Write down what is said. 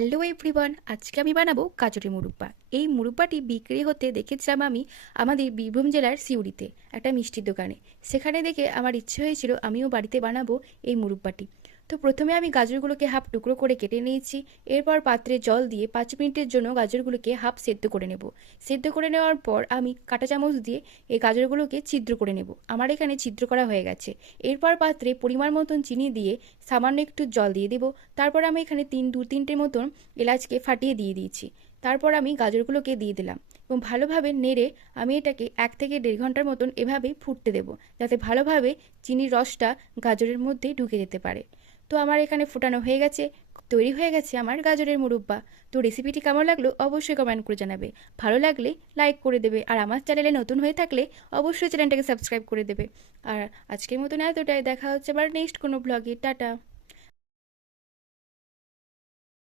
Hello everyone, আজকে আমি বানাবো গাজরের মুরব্বা। এই মুরব্বাটি বিক্রি হতে দেখেছিলাম আমি আমাদের বীরভূম জেলার সিউড়িতে একটা মিষ্টির দোকানে। সেখানে দেখে আমার ইচ্ছে হয়েছিল আমিও বাড়িতে বানাবো এই মুরব্বাটি। তো প্রথমে আমি গাজরগুলোকে হাফ টুকরো করে কেটে নিয়েছি। এরপর পাত্রে জল দিয়ে 5 মিনিটের জন্য গাজরগুলোকে হাফ সেদ্ধ করে নেব। সেদ্ধ করে নেওয়ার পর আমি কাঁটা চামচ দিয়ে এই গাজরগুলোকে ছিদ্র করে নেব। আমার এখানে ছিদ্র করা হয়ে গেছে। এরপর পাত্রে পরিমাণ মতন চিনি দিয়ে সামান্য একটু জল দিয়ে দেবো। তারপর আমি এখানে দু তিনটে মতন এলাচকে ফাটিয়ে দিয়ে দিয়েছি। তারপর আমি গাজরগুলোকে দিয়ে দিলাম এবং ভালোভাবে নেড়ে আমি এটাকে 1 থেকে দেড় ঘন্টার মতন এভাবেই ফুটতে দেবো, যাতে ভালোভাবে চিনির রসটা গাজরের মধ্যে ঢুকে যেতে পারে। তো আমার এখানে ফোটানো হয়ে গেছে, তৈরি হয়ে গেছে আমার গাজরের মুরব্বা। তো রেসিপিটি কেমন লাগলো অবশ্যই কমেন্ট করে জানাবে। ভালো লাগলে লাইক করে দেবে, আর আমার চ্যানেলে নতুন হয়ে থাকলে অবশ্যই চ্যানেলটাকে সাবস্ক্রাইব করে দেবে। আর আজকের মতন এতটাই, দেখা হচ্ছে আবার নেক্সট কোনো ব্লগে। টাটা।